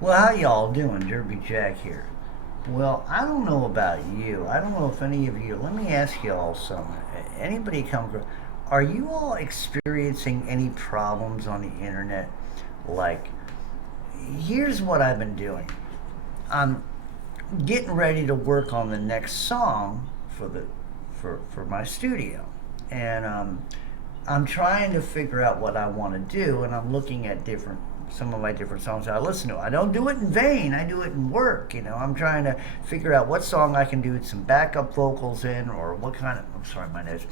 Well, how y'all doing? Derby Jack here. Well, I don't know about you. I don't know if any of you. Let me ask you all something. Anybody come across? Are you all experiencing any problems on the internet? Like, here's what I've been doing. I'm getting ready to work on the next song for my studio, and I'm trying to figure out what I want to do, and I'm looking at different some of my different songs that I listen to. I don't do it in vain. I do it in work. I'm trying to figure out what song I can do with some backup vocals in, or what kind of. I'm sorry, my nose.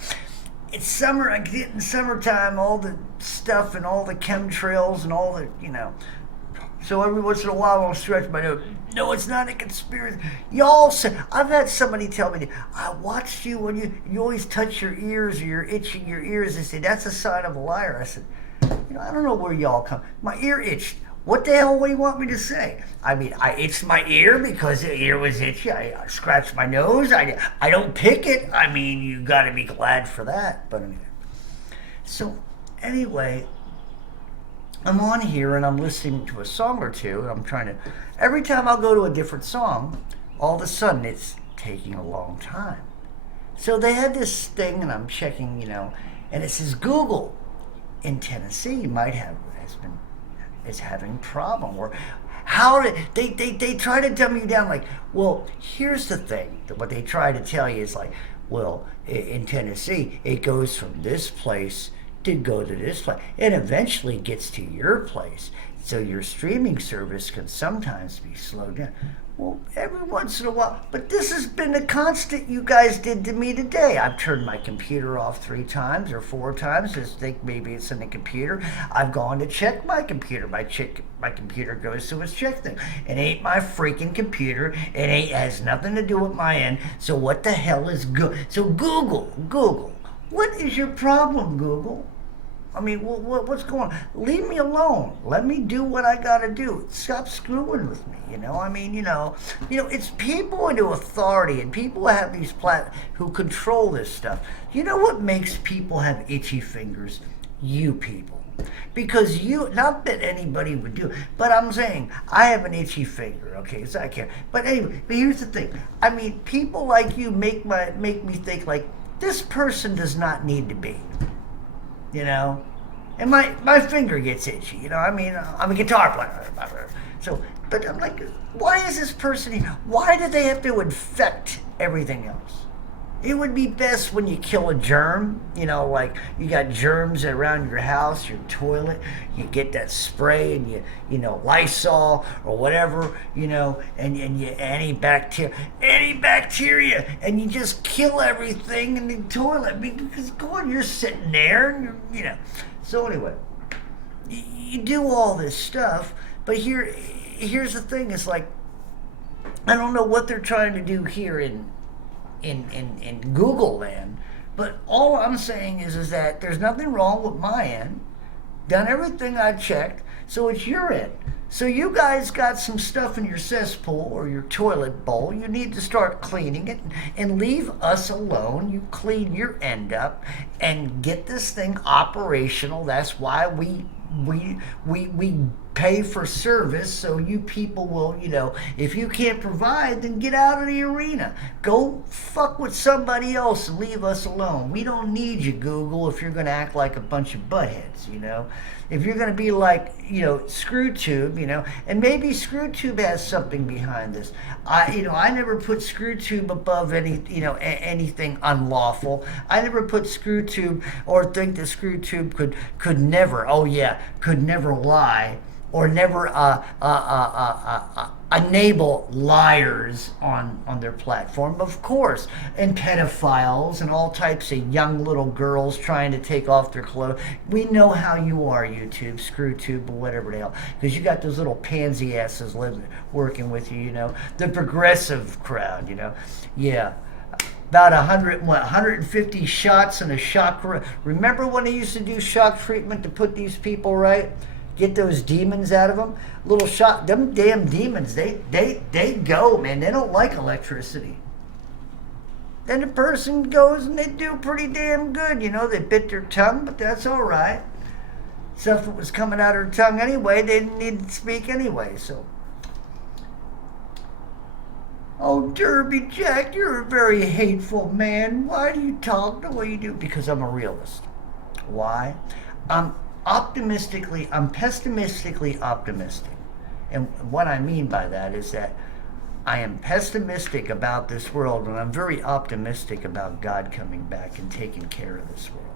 It's summer. I get in summertime, all the stuff and all the chemtrails and all the. So every once in a while I'll stretch my nose. No, it's not a conspiracy. Y'all say, I've had somebody tell me, I watched you when you always touch your ears or you're itching your ears. They say, that's a sign of a liar. I said, I don't know where y'all come. My ear itched. What the hell do you want me to say? I mean, I itched my ear because the ear was itchy. I scratched my nose. I don't pick it. I mean, you got to be glad for that. But anyway. So, anyway, I'm on here and I'm listening to a song or two, and I'm trying to. Every time I'll go to a different song, all of a sudden it's taking a long time. So they had this thing, and I'm checking, and it says Google in Tennessee might have is having a problem, or how did they try to dumb you down, like, well, here's the thing. What they try to tell you is like, well, in Tennessee it goes from this place to go to this place, and eventually gets to your place. So your streaming service can sometimes be slowed down. Well, every once in a while, but this has been a constant you guys did to me today. I've turned my computer off 3 times or 4 times. Just think maybe it's in the computer. I've gone to check my computer. My computer goes to its check thing. It ain't my freaking computer. It has nothing to do with my end. So what the hell is So Google, what is your problem, Google? I mean, what's going on? Leave me alone. Let me do what I got to do. Stop screwing with me. I mean, it's people into authority and people who have who control this stuff. You know what makes people have itchy fingers? You people. Because not that anybody would do it, but I'm saying I have an itchy finger, okay, so I can't. But anyway, but here's the thing. I mean, people like you make me think like, this person does not need to be. And my finger gets itchy. I mean, I'm a guitar player. So, but I'm like, why is this person here? Why do they have to infect everything else? It would be best when you kill a germ, like you got germs around your house, your toilet, you get that spray and Lysol or whatever, and you any bacteria, and you just kill everything in the toilet because God, you're sitting there and So anyway, you do all this stuff, but here's the thing: it's like, I don't know what they're trying to do here in Google land, but all I'm saying is that there's nothing wrong with my end. Done everything I checked, so it's your end. So you guys got some stuff in your cesspool or your toilet bowl. You need to start cleaning it and leave us alone. You clean your end up and get this thing operational. That's why we pay for service, so you people will, if you can't provide, then get out of the arena. Go fuck with somebody else and leave us alone. We don't need you, Google, if you're going to act like a bunch of buttheads, If you're going to be like, ScrewTube, and maybe ScrewTube has something behind this. I never put ScrewTube above anything unlawful. I never put ScrewTube or think that ScrewTube could never lie or never enable liars on their platform, of course, and pedophiles and all types of young little girls trying to take off their clothes. We know how you are, YouTube, ScrewTube, or whatever the hell, because you got those little pansy asses working with you, the progressive crowd, yeah. About 150 shots in a shock. Remember when they used to do shock treatment to put these people right? Get those demons out of them. Little shot. Them damn demons. They go, man. They don't like electricity. Then the person goes and they do pretty damn good. They bit their tongue, but that's all right. Stuff that was coming out of their tongue anyway, they didn't need to speak anyway. So Oh, Derby Jack, you're a very hateful man. Why do you talk the way you do? Because I'm a realist. Why? I'm I'm pessimistically optimistic. And what I mean by that is that I am pessimistic about this world, and I'm very optimistic about God coming back and taking care of this world.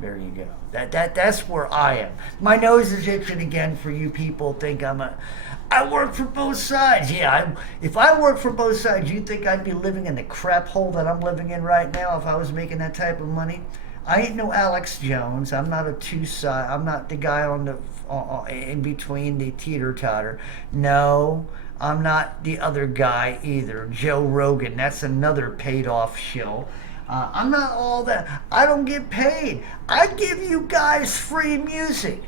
There you go. That's where I am. My nose is itching again for you people think I work for both sides. Yeah, if I worked for both sides, you think I'd be living in the crap hole that I'm living in right now if I was making that type of money? I ain't no Alex Jones. I'm not a two side. I'm not the guy on the in between the teeter totter. No, I'm not the other guy either. Joe Rogan. That's another paid off show. I'm not all that. I don't get paid. I give you guys free music.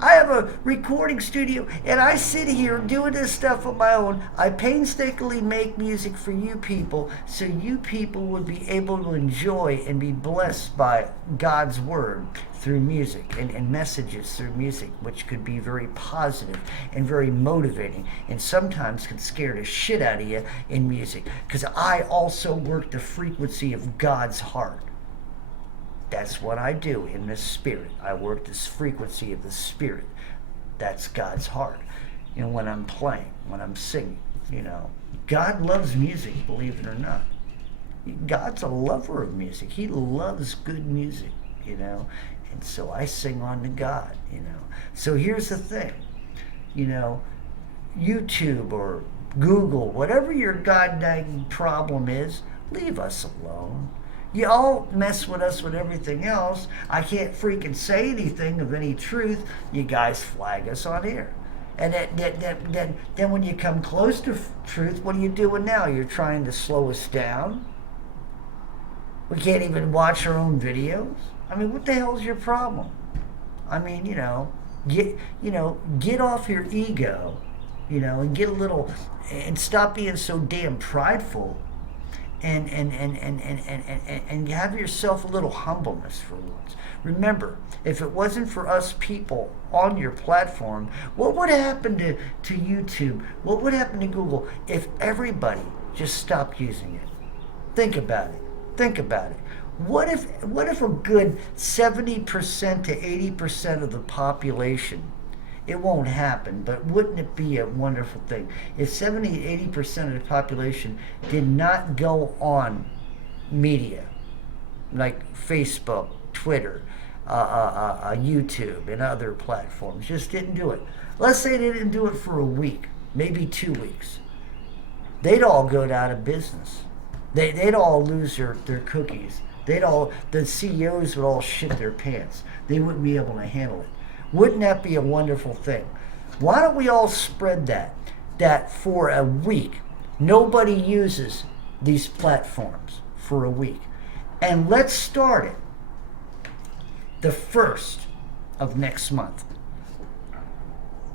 I have a recording studio and I sit here doing this stuff on my own. I painstakingly make music for you people so you people would be able to enjoy and be blessed by God's word through music and messages through music, which could be very positive and very motivating and sometimes can scare the shit out of you in music. Because I also work the frequency of God's heart. That's what I do in the spirit. I work this frequency of the spirit. That's God's heart. You know, when I'm playing, when I'm singing, you know. God loves music, believe it or not. God's a lover of music. He loves good music, you know. And so I sing on to God, you know. So here's the thing, you know, YouTube or Google, whatever your goddamn problem is, leave us alone. You all mess with us with everything else. I can't freaking say anything of any truth. You guys flag us on air. And then when you come close to truth, what are you doing now? You're trying to slow us down? We can't even watch our own videos? I mean, what the hell is your problem? I mean, get off your ego, and get a little, and stop being so damn prideful. And have yourself a little humbleness for once. Remember, if it wasn't for us people on your platform, what would happen to YouTube? What would happen to Google if everybody just stopped using it? Think about it. Think about it. What if a good 70% to 80% of the population, it won't happen, but wouldn't it be a wonderful thing if 70, 80% of the population did not go on media like Facebook, Twitter, YouTube, and other platforms? Just didn't do it. Let's say they didn't do it for a week, maybe 2 weeks. They'd all go out of business. They'd all lose their cookies. The CEOs would all shit their pants. They wouldn't be able to handle it. Wouldn't that be a wonderful thing? Why don't we all spread that for a week, nobody uses these platforms for a week. And let's start it the 1st of next month.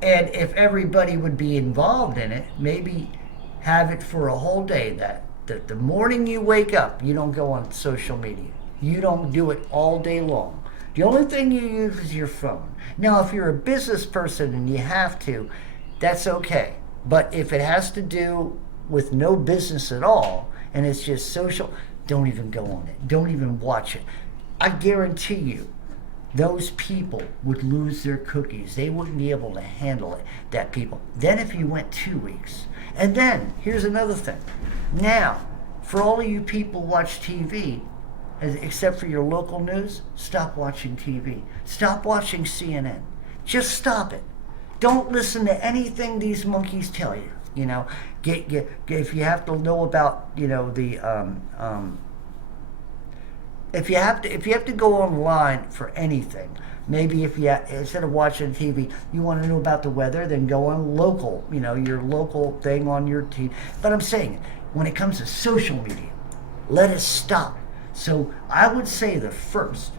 And if everybody would be involved in it, maybe have it for a whole day, that the morning you wake up, you don't go on social media. You don't do it all day long. The only thing you use is your phone. Now, if you're a business person and you have to, that's okay. But if it has to do with no business at all, and it's just social, don't even go on it. Don't even watch it. I guarantee you, those people would lose their cookies. They wouldn't be able to handle it, that people. Then if you went 2 weeks. And then, here's another thing. Now, for all of you people who watch TV, except for your local news, stop watching TV. Stop watching CNN. Just stop it. Don't listen to anything these monkeys tell you. Get if you have to know about if you have to go online for anything. Maybe if you, instead of watching TV, you want to know about the weather, then go on local, your local thing on your TV. But I'm saying, when it comes to social media, let us stop. So I would say the 1st,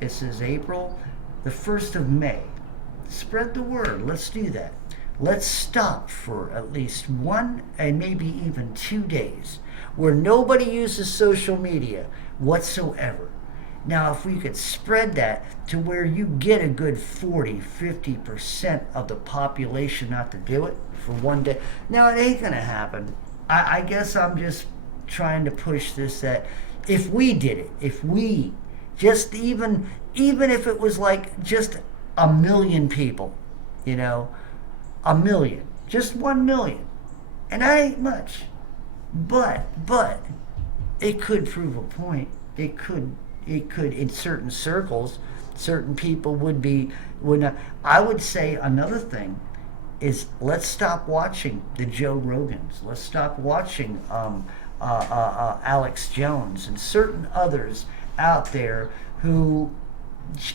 it says April, the 1st of May. Spread the word. Let's do that. Let's stop for at least 1 and maybe even 2 days where nobody uses social media whatsoever. Now, if we could spread that to where you get a good 40, 50% of the population not to do it for one day. Now, it ain't going to happen. I guess I'm just trying to push this that if we did it, if we just even if it was like just a million people, you know, a million, just 1 million, and that ain't much, but it could prove a point. It could in certain circles, certain people would not. I would say another thing is let's stop watching the Joe Rogans. Let's stop watching Alex Jones and certain others out there who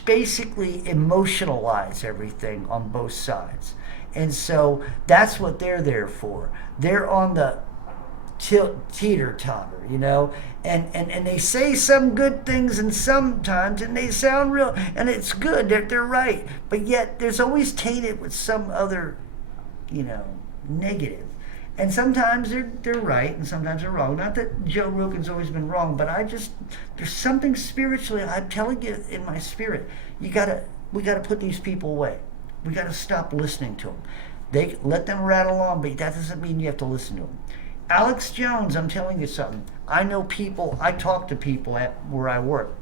basically emotionalize everything on both sides. And so that's what they're there for. They're on the teeter totter, and they say some good things and sometimes, and they sound real, and it's good, they're right, but yet there's always tainted with some other, negative. And sometimes they're right and sometimes they're wrong. Not that Joe Rogan's always been wrong, but there's something spiritually, I'm telling you in my spirit, we gotta put these people away. We gotta stop listening to them. They let them rattle on, but that doesn't mean you have to listen to them. Alex Jones, I'm telling you something. I know people, I talk to people at where I work.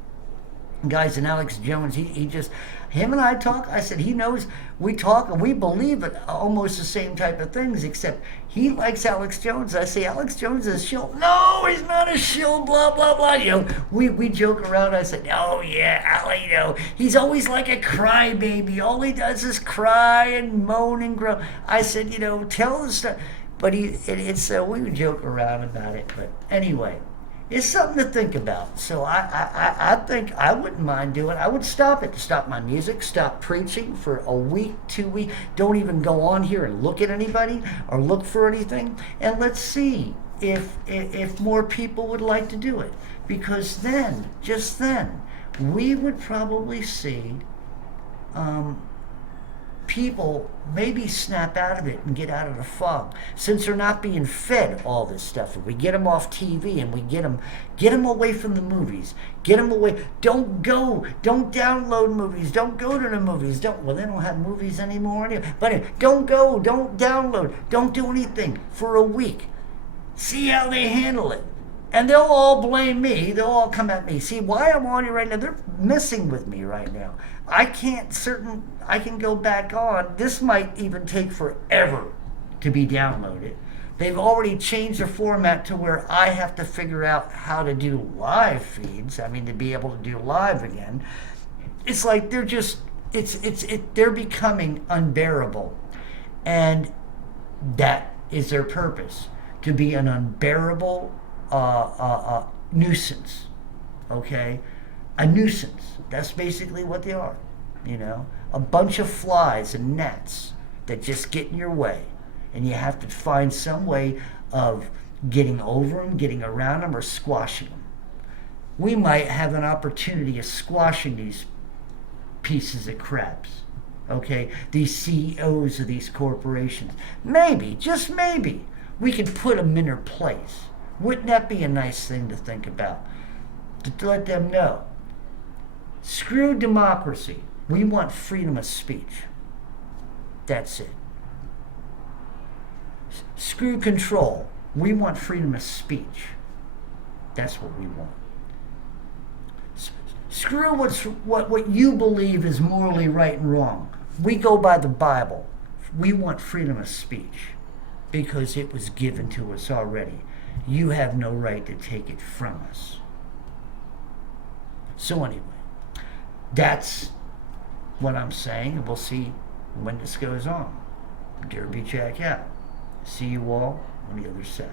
Guys, and Alex Jones, him and I talk, I said, he knows, we talk and we believe it, almost the same type of things, except he likes Alex Jones. I say, Alex Jones is a shill. No, he's not a shill, blah, blah, blah. We joke around. I said, oh yeah, Ali, he's always like a crybaby. All he does is cry and moan and groan. I said, tell the story. But we would joke around about it. But anyway, it's something to think about. So I think I wouldn't mind doing it. I would stop my music, stop preaching for a week, 2 weeks. Don't even go on here and look at anybody or look for anything. And let's see if more people would like to do it. Because then, just then, we would probably see people maybe snap out of it and get out of the fog, since they're not being fed all this stuff. If we get them off TV and we get them away from the movies, get them away. Don't download movies, don't go to the movies, they don't have movies anymore anyway. But don't go, don't download, don't do anything for a week. See how they handle it. And they'll all blame me. They'll all come at me. See why I'm on here right now? They're messing with me right now. I can go back on. This might even take forever to be downloaded. They've already changed the format to where I have to figure out how to do live feeds. To be able to do live again. It's like they're becoming unbearable. And that is their purpose, to be an unbearable nuisance. Okay? A nuisance. That's basically what they are. A bunch of flies and gnats that just get in your way. And you have to find some way of getting over them, getting around them, or squashing them. We might have an opportunity of squashing these pieces of crabs. Okay? These CEOs of these corporations. Maybe, just maybe, we could put them in their place. Wouldn't that be a nice thing to think about? To let them know. Screw democracy. We want freedom of speech. That's it. Screw control. We want freedom of speech. That's what we want. Screw what you believe is morally right and wrong. We go by the Bible. We want freedom of speech because it was given to us already. You have no right to take it from us. So anyway, that's what I'm saying, and we'll see when this goes on. Derby Jack out. See you all on the other side.